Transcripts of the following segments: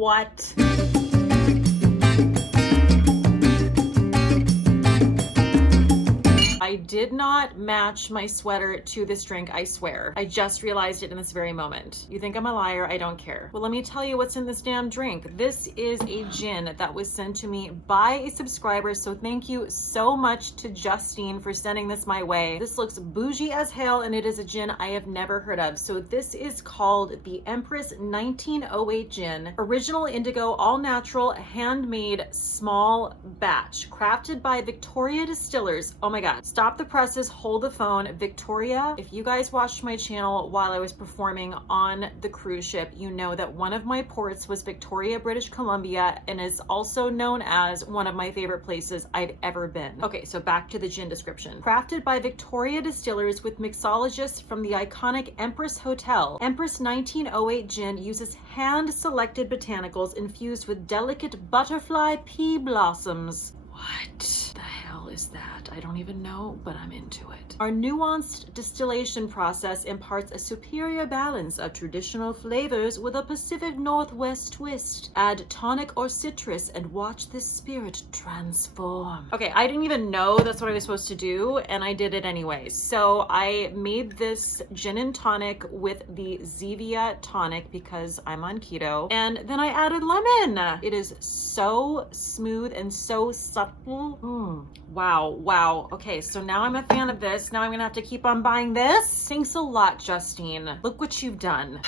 What? I did not match my sweater to this drink, I swear. I just realized it in this very moment. You think I'm a liar? I don't care. Well, let me tell you what's in this damn drink. This is a gin that was sent to me by a subscriber, so thank you so much to Justine for sending this my way. This looks bougie as hell, and it is a gin I have never heard of. So this is called the Empress 1908 gin. Original indigo, all natural, handmade, small batch. Crafted by Victoria Distillers. Oh my God. Stop the presses, hold the phone. Victoria, if you guys watched my channel while I was performing on the cruise ship, you know that one of my ports was Victoria, British Columbia, and is also known as one of my favorite places I've ever been. Okay, so back to the gin description. Crafted by Victoria Distillers with mixologists from the iconic Empress Hotel, Empress 1908 gin uses hand-selected botanicals infused with delicate butterfly pea blossoms. What the hell is that? I don't even know, but I'm into it. Our nuanced distillation process imparts a superior balance of traditional flavors with a Pacific Northwest twist. Add tonic or citrus and watch this spirit transform. Okay, I didn't even know that's what I was supposed to do, and I did it anyway. So I made this gin and tonic with the Zevia tonic because I'm on keto, and then I added lemon. It is so smooth and so subtle. Wow. Okay, so now I'm a fan of this. Now I'm gonna have to keep on buying this. Thanks a lot, Justine. Look what you've done.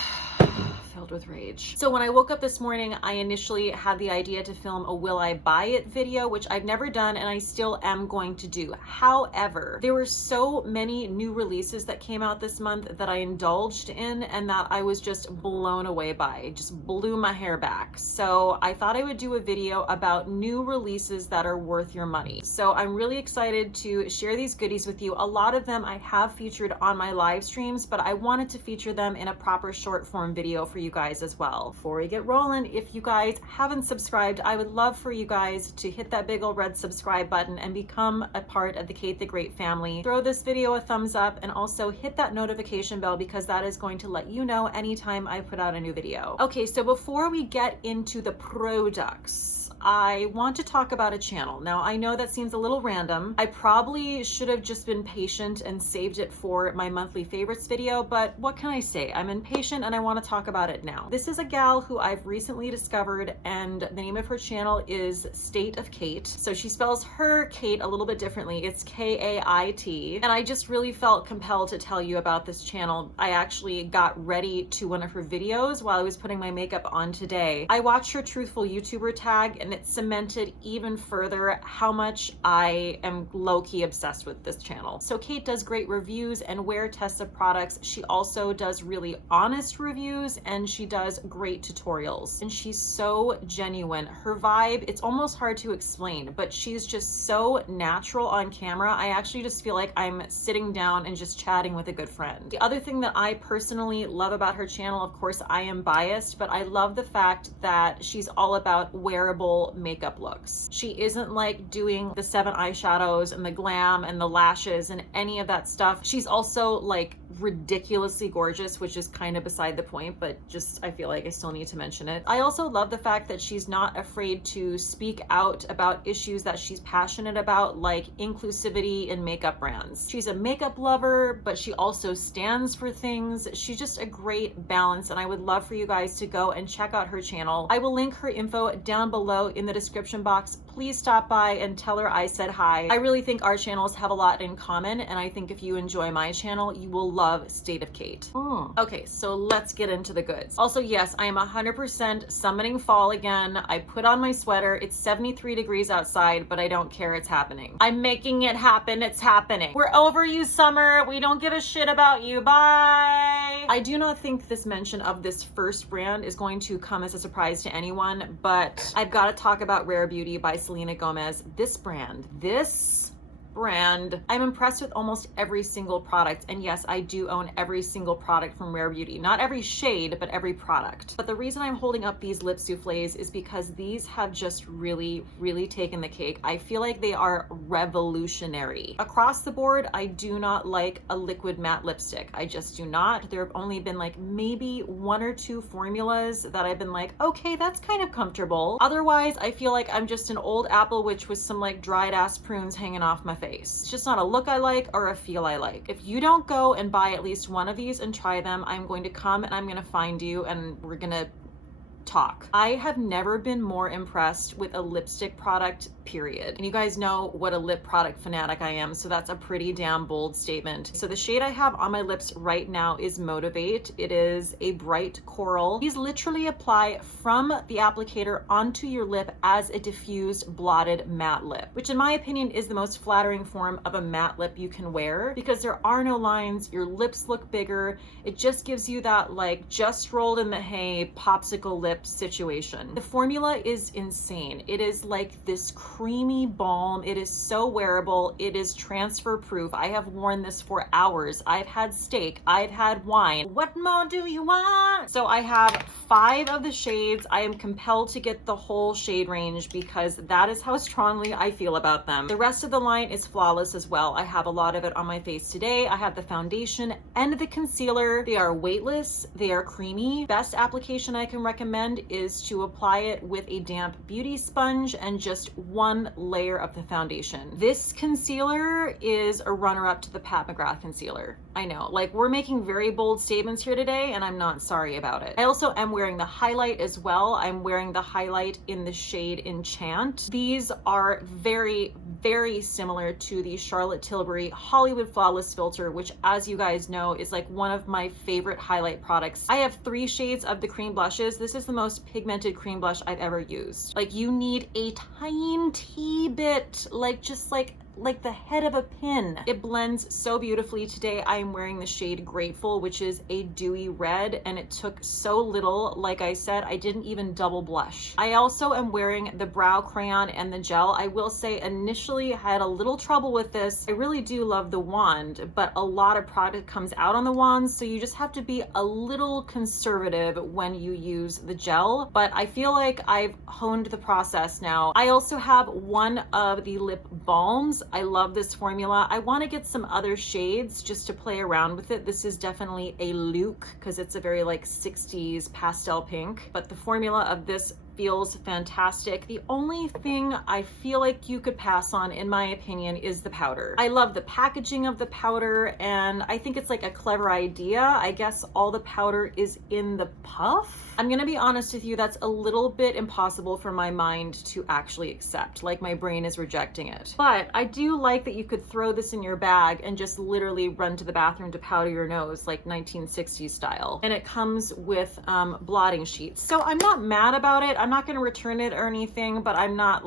Filled with rage. So when I woke up this morning, I initially had the idea to film a will I buy it video, which I've never done and I still am going to do. However, there were so many new releases that came out this month that I indulged in and that I was just blown away by. It just blew my hair back. So I thought I would do a video about new releases that are worth your money. So I'm really excited to share these goodies with you. A lot of them I have featured on my live streams, but I wanted to feature them in a proper short form video for you guys as well. Before we get rolling, if you guys haven't subscribed, I would love for you guys to hit that big old red subscribe button and become a part of the Cate the Great family. Throw this video a thumbs up and also hit that notification bell because that is going to let you know anytime I put out a new video. Okay, so before we get into the products, I want to talk about a channel. Now, I know that seems a little random. I probably should have just been patient and saved it for my monthly favorites video, but what can I say? I'm impatient and I want to talk about it now. This is a gal who I've recently discovered, and the name of her channel is State of Cate. So she spells her Cate a little bit differently. It's K-A-I-T. And I just really felt compelled to tell you about this channel. I actually got ready to one of her videos while I was putting my makeup on today. I watched her truthful YouTuber tag and it cemented even further how much I am low-key obsessed with this channel. So Cate does great reviews and wear tests of products. She also does really honest reviews and she does great tutorials. And she's so genuine. Her vibe, it's almost hard to explain, but she's just so natural on camera. I actually just feel like I'm sitting down and just chatting with a good friend. The other thing that I personally love about her channel, of course I am biased, but I love the fact that she's all about wearable makeup looks. She isn't like doing the 7 eyeshadows and the glam and the lashes and any of that stuff. She's also like ridiculously gorgeous, which is kind of beside the point, but just I feel like I still need to mention it. I also love the fact that she's not afraid to speak out about issues that she's passionate about, like inclusivity in makeup brands. She's a makeup lover, but she also stands for things. She's just a great balance, and I would love for you guys to go and check out her channel. I will link her info down below in the description box. Please stop by and tell her I said hi. I really think our channels have a lot in common, and I think if you enjoy my channel, you will love State of Cate. Okay, so let's get into the goods. Also, yes, I am 100% summoning fall again. I put on my sweater. It's 73 degrees outside, but I don't care. It's happening. I'm making it happen. It's happening. We're over you, summer. We don't give a shit about you. Bye. I do not think this mention of this first brand is going to come as a surprise to anyone, but I've got to talk about Rare Beauty by Selena Gomez. This brand, this brand. I'm impressed with almost every single product. And yes, I do own every single product from Rare Beauty. Not every shade, but every product. But the reason I'm holding up these lip souffles is because these have just really, really taken the cake. I feel like they are revolutionary. Across the board, I do not like a liquid matte lipstick. I just do not. There have only been like maybe 1 or 2 formulas that I've been like, okay, that's kind of comfortable. Otherwise, I feel like I'm just an old apple witch with some like dried ass prunes hanging off my face. It's just not a look I like or a feel I like. If you don't go and buy at least one of these and try them, I'm going to come and I'm going to find you and we're going to talk. I have never been more impressed with a lipstick product, period. And you guys know what a lip product fanatic I am, so that's a pretty damn bold statement. So the shade I have on my lips right now is Motivate. It is a bright coral. These literally apply from the applicator onto your lip as a diffused blotted matte lip, which in my opinion is the most flattering form of a matte lip you can wear because there are no lines, your lips look bigger. It just gives you that like just rolled in the hay popsicle lip situation. The formula is insane. It is like this creamy balm. It is so wearable. It is transfer proof. I have worn this for hours. I've had steak. I've had wine. What more do you want? So I have 5 of the shades. I am compelled to get the whole shade range because that is how strongly I feel about them. The rest of the line is flawless as well. I have a lot of it on my face today. I have the foundation and the concealer. They are weightless. They are creamy. Best application I can recommend is to apply it with a damp beauty sponge and just 1 layer of the foundation. This concealer is a runner-up to the Pat McGrath concealer. I know, like we're making very bold statements here today and I'm not sorry about it. I also am wearing the highlight as well. I'm wearing the highlight in the shade Enchant. These are very, very similar to the Charlotte Tilbury Hollywood Flawless Filter, which as you guys know is like one of my favorite highlight products. I have 3 shades of the cream blushes. This is the most pigmented cream blush I've ever used. Like you need a tiny bit, like just like the head of a pin. It blends so beautifully. Today I am wearing the shade Grateful, which is a dewy red, and it took so little. Like I said, I didn't even double blush. I also am wearing the brow crayon and the gel. I will say initially I had a little trouble with this. I really do love the wand, but a lot of product comes out on the wand, so you just have to be a little conservative when you use the gel, but I feel like I've honed the process now. I also have one of the lip balms. I love this formula. I want to get some other shades just to play around with it. This is definitely a Luke because it's a very like 60s pastel pink, but the formula of this feels fantastic. The only thing I feel like you could pass on, in my opinion, is the powder. I love the packaging of the powder and I think it's like a clever idea. I guess all the powder is in the puff. I'm gonna be honest with you, that's a little bit impossible for my mind to actually accept. Like my brain is rejecting it. But I do like that you could throw this in your bag and just literally run to the bathroom to powder your nose like 1960s style. And it comes with blotting sheets. So I'm not mad about it. I'm not going to return it or anything, but I'm not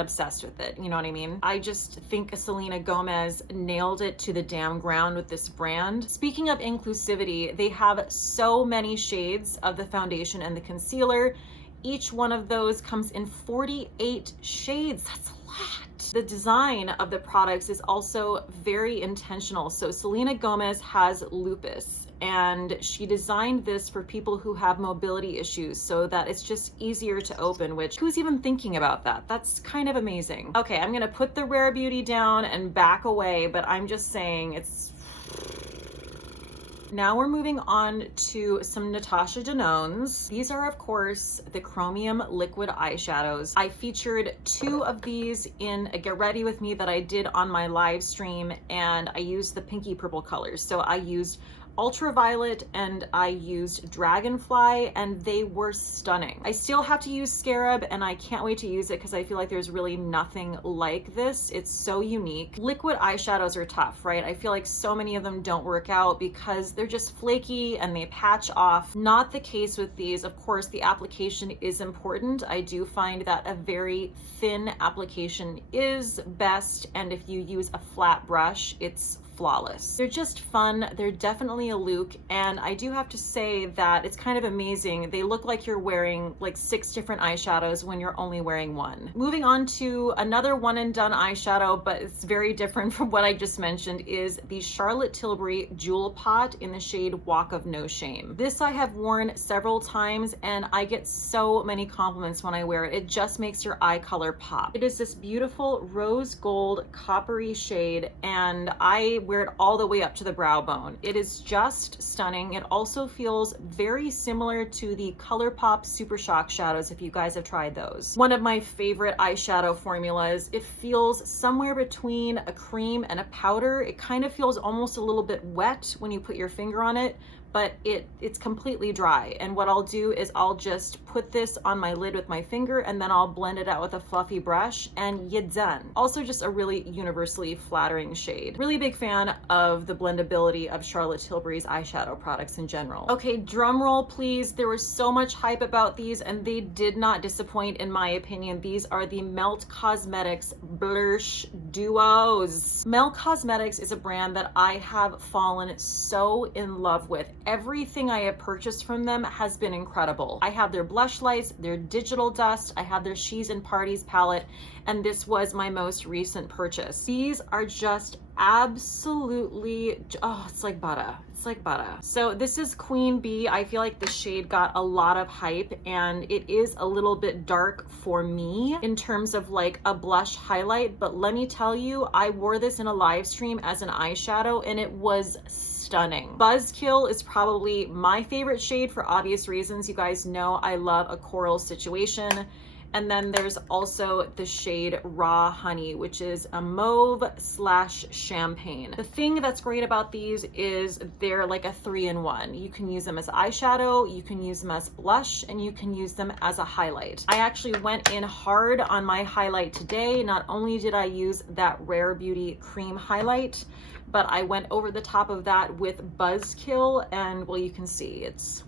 obsessed with it. You know what I mean? I just think Selena Gomez nailed it to the damn ground with this brand. Speaking of inclusivity, they have so many shades of the foundation and the concealer. Each one of those comes in 48 shades. That's a lot. The design of the products is also very intentional. So Selena Gomez has lupus, and she designed this for people who have mobility issues so that it's just easier to open, which who's even thinking about that? That's kind of amazing. Okay, I'm gonna put the Rare Beauty down and back away, but I'm just saying it's... Now we're moving on to some Natasha Denonas. These are, of course, the Chromium Liquid Eyeshadows. I featured 2 of these in a Get Ready With Me that I did on my live stream, and I used the pinky purple colors. So I used Ultraviolet and I used Dragonfly, and they were stunning. I still have to use Scarab and I can't wait to use it because I feel like there's really nothing like this. It's so unique. Liquid eyeshadows are tough, right? I feel like so many of them don't work out because they're just flaky and they patch off. Not the case with these. Of course, the application is important. I do find that a very thin application is best, and if you use a flat brush, it's flawless. They're just fun. They're definitely a look. And I do have to say that it's kind of amazing. They look like you're wearing like 6 different eyeshadows when you're only wearing one. Moving on to another one and done eyeshadow, but it's very different from what I just mentioned, is the Charlotte Tilbury Jewel Pot in the shade Walk of No Shame. This I have worn several times and I get so many compliments when I wear it. It just makes your eye color pop. It is this beautiful rose gold coppery shade and I wear it all the way up to the brow bone. It is just stunning. It also feels very similar to the ColourPop Super Shock shadows if you guys have tried those. One of my favorite eyeshadow formulas. It feels somewhere between a cream and a powder. It kind of feels almost a little bit wet when you put your finger on it, but it's completely dry. And what I'll do is I'll just put this on my lid with my finger and then I'll blend it out with a fluffy brush and you're done. Also just a really universally flattering shade. Really big fan of the blendability of Charlotte Tilbury's eyeshadow products in general. Okay, drum roll please. There was so much hype about these and they did not disappoint in my opinion. These are the Melt Cosmetics Blush Duos. Melt Cosmetics is a brand that I have fallen so in love with. Everything I have purchased from them has been incredible. I have their blush lights, their digital dust, I have their She's and Parties palette, and this was my most recent purchase. These are just absolutely, oh, it's like butter. It's like butter. So this is Queen Bee. I feel like the shade got a lot of hype and it is a little bit dark for me in terms of like a blush highlight, but let me tell you, I wore this in a live stream as an eyeshadow and it was stunning. Buzzkill is probably my favorite shade for obvious reasons. You guys know I love a coral situation. And then there's also the shade Raw Honey, which is a mauve / champagne. The thing that's great about these is they're like a 3-in-1. You can use them as eyeshadow, you can use them as blush, and you can use them as a highlight. I actually went in hard on my highlight today. Not only did I use that Rare Beauty cream highlight, but I went over the top of that with Buzzkill, and well, you can see it's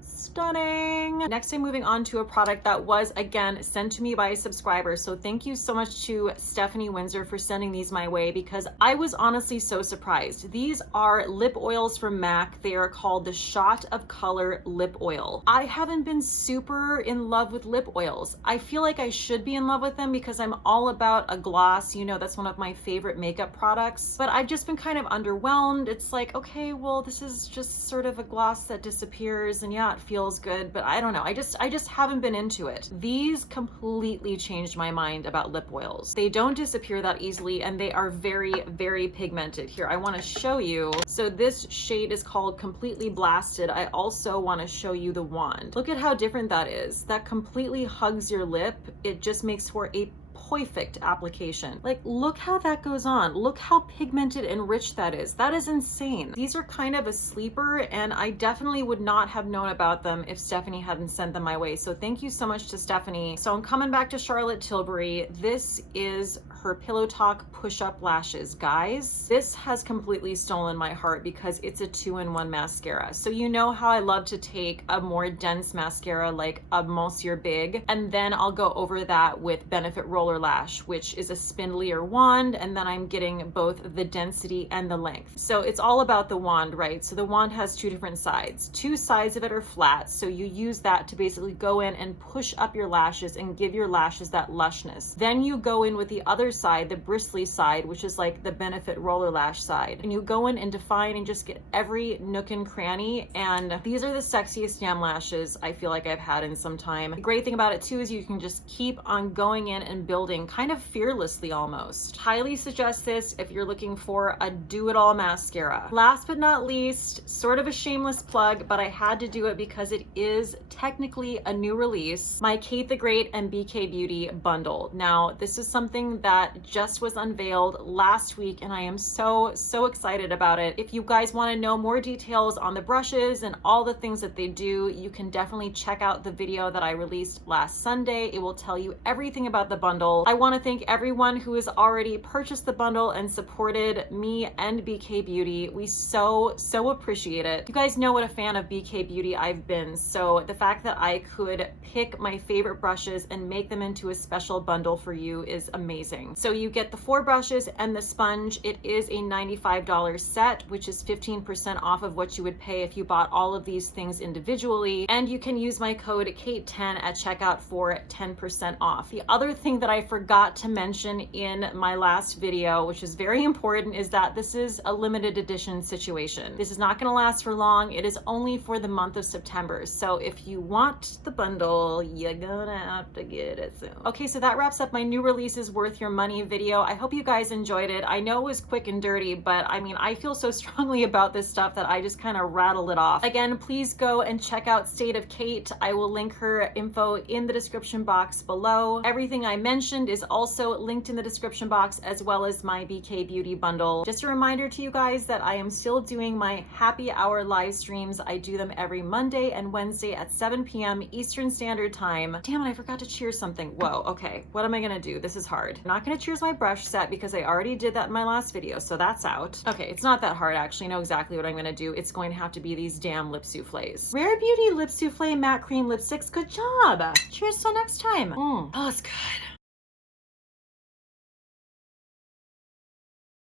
stunning. Next, I'm moving on to a product that was again sent to me by a subscriber. So thank you so much to Stephanie Windsor for sending these my way because I was honestly so surprised. These are lip oils from MAC. They are called the Shot of Color Lip Oil. I haven't been super in love with lip oils. I feel like I should be in love with them because I'm all about a gloss. You know, that's one of my favorite makeup products, but I've just been kind of underwhelmed. It's like, okay, well, this is just sort of a gloss that disappears and yeah, it feels good, but I don't know. I just haven't been into it. These completely changed my mind about lip oils. They don't disappear that easily and they are very, very pigmented. Here, I want to show you. So this shade is called Completely Blasted. I also want to show you the wand. Look at how different that is. That completely hugs your lip. It just makes for a perfect application. Like, look how that goes on. Look how pigmented and rich that is. That is insane. These are kind of a sleeper and I definitely would not have known about them if Stephanie hadn't sent them my way. So thank you so much to Stephanie. So I'm coming back to Charlotte Tilbury. This is her Pillow Talk push-up lashes. Guys, this has completely stolen my heart because it's a 2-in-1 mascara. So you know how I love to take a more dense mascara like a Monsieur Big, and then I'll go over that with Benefit Roller Lash, which is a spindlier wand, and then I'm getting both the density and the length. So it's all about the wand, right? So the wand has 2 different sides. 2 sides of it are flat, so you use that to basically go in and push up your lashes and give your lashes that lushness. Then you go in with the other side, the bristly side, which is like the Benefit Roller Lash side, and you go in and define and just get every nook and cranny, and these are the sexiest damn lashes I feel like I've had in some time. The great thing about it too is you can just keep on going in and building kind of fearlessly almost. Highly suggest this if you're looking for a do-it-all mascara. Last but not least, sort of a shameless plug, but I had to do it because it is technically a new release, my Cate the Great and BK Beauty bundle. Now, this is something that just was unveiled last week and I am so excited about it. If you guys want to know more details on the brushes and all the things that they do, you can definitely check out the video that I released last Sunday. It will tell you everything about the bundle. I want to thank everyone who has already purchased the bundle and supported me and BK Beauty. We so appreciate it. You guys know what a fan of BK Beauty I've been, so the fact that I could pick my favorite brushes and make them into a special bundle for you is amazing. shipping. So you get the 4 brushes and the sponge. It is a $95 set, which is 15% off of what you would pay if you bought all of these things individually. And you can use my code Cate10 at checkout for 10% off. The other thing that I forgot to mention in my last video, which is very important, is that this is a limited edition situation. This is not going to last for long. It is only for the month of September. So if you want the bundle, you're gonna have to get it soon. Okay, so that wraps up my new releases worth your money video. I hope you guys enjoyed it. I know it was quick and dirty, but I mean, I feel so strongly about this stuff that I just kind of rattle it off. Again, please go and check out State of Cate. I will link her info in the description box below. Everything I mentioned is also linked in the description box, as well as my BK Beauty bundle. Just a reminder to you guys that I am still doing my happy hour live streams. I do them every Monday and Wednesday at 7 p.m. Eastern Standard Time. Damn it, I forgot to cheers something. Whoa, okay, what am I gonna do? This is hard. I'm not gonna cheers my brush set because I already did that in my last video, so that's out. Okay, it's not that hard, actually. I know exactly what I'm gonna do. It's going to have to be these damn lip souffles. Rare Beauty Lip Souffle Matte Cream Lipsticks. Good job. Cheers till next time. Oh, it's good.